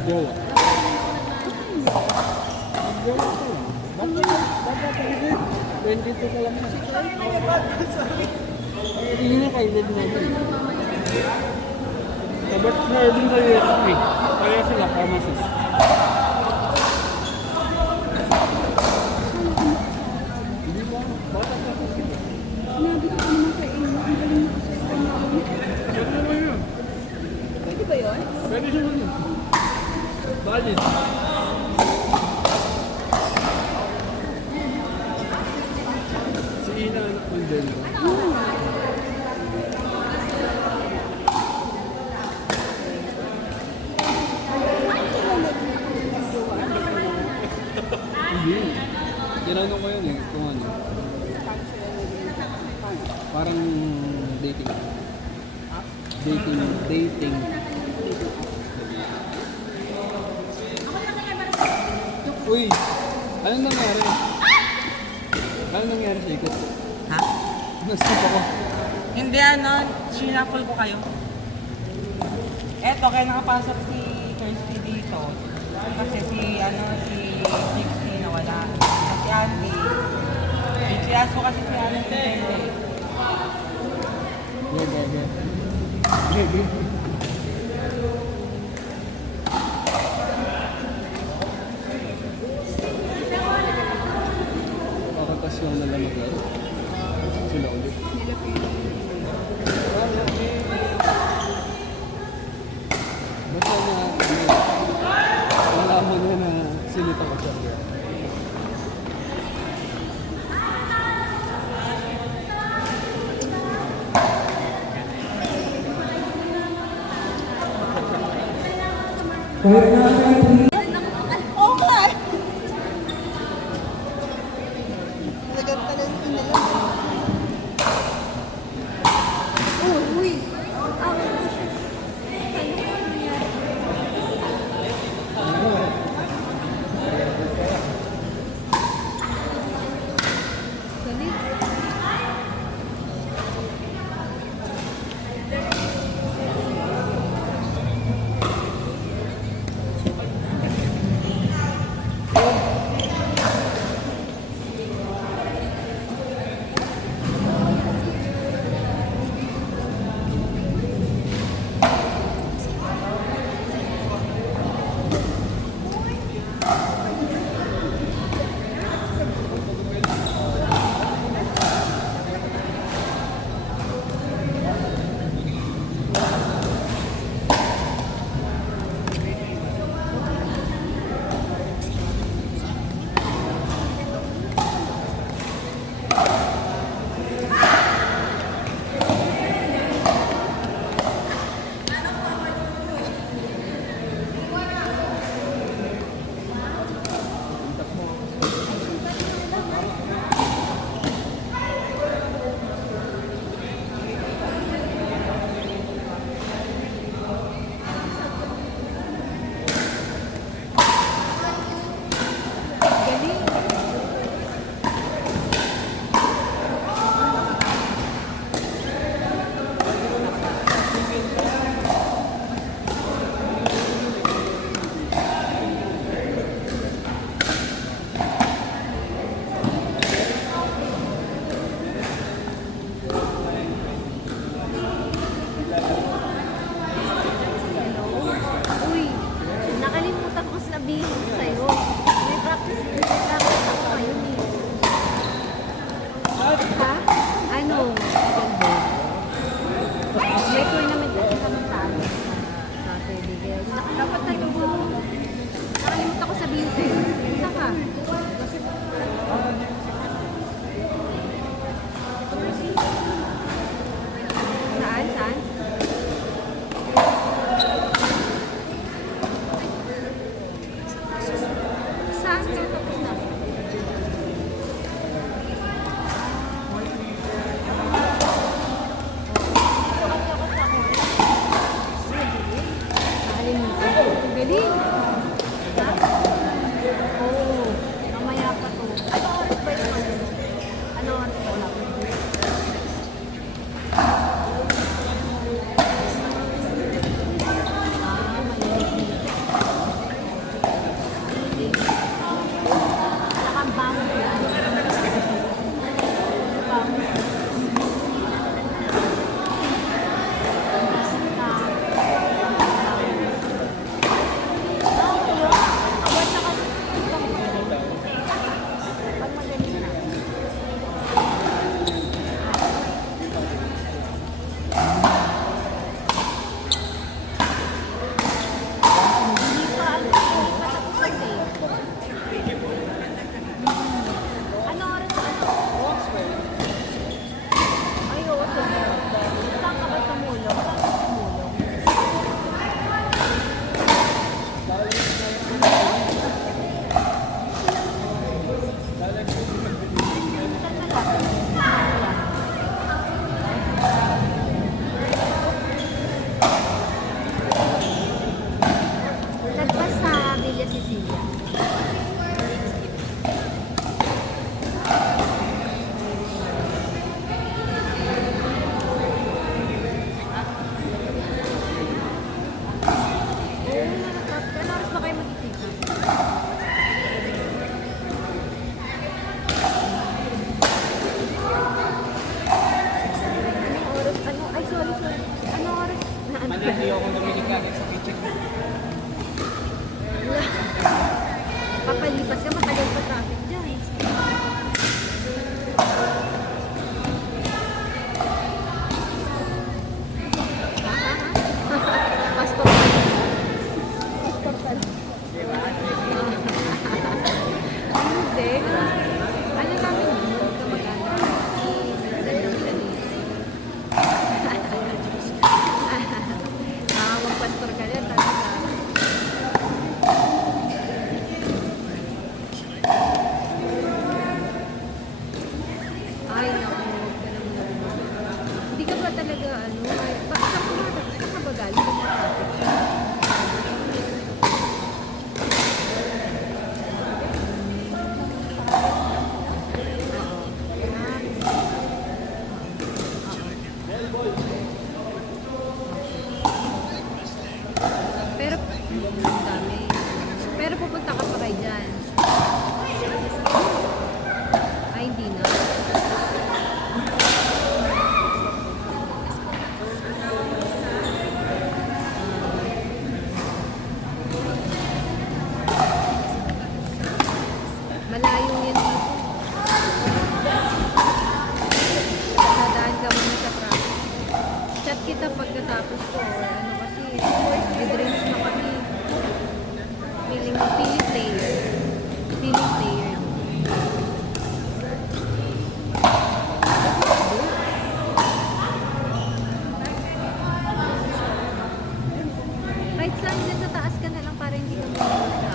Jowa. Jowa ko lang. Bakit kasi 22 ka lang na. Hindi na kayo din natin. Dapat na din sa USP. Kaya sila pharmacist. Hindi ba? Bata ka pa sila. Sinabi ko naman kay Ino, ang galing mo sa Espanyol. Pwede naman yun. Pwede ba yun? Pwede siya naman yun. Valid. Si Ina anak ng Delio. Hindi. Tinanong ko yun eh, kung ano. Parang dating. Dating. Uy! Anong nangyari? Anong nangyari sa ikot? Ha? Nasip ako. Hindi shuffle ko kayo. Eto, kaya nakapasok si Kirsty dito. Kasi si Dixie nawala. Si Andy. Ikias ko kasi si Andy si Dende. Gege. Pakatasyon na lang mag-aral. Sila ulit. Basta na nalaman niya na sinita ko siya. Oo nga! Nagagtalan ko na lang. Oh, uy! Ako na siya. Ano nangyari? Dali. Uy, nakalimutan ko sabihin sa'yo. May practice ako ngayon eh. Ha? Ano? Ganda. May tournament kasi kami sa amin sa Saturday. Dapat tayo nakalimutan ko sabihin sa'yo. Saka? Saan? Saan? Saan ka tapos na? Nakalimutan. Galing! Ha? Oo. Mamaya pa to. Ano oras ba yun? Ano oras ba? Wala pa. Kahit saan dyan sa taas ka na lang para hindi ka muna.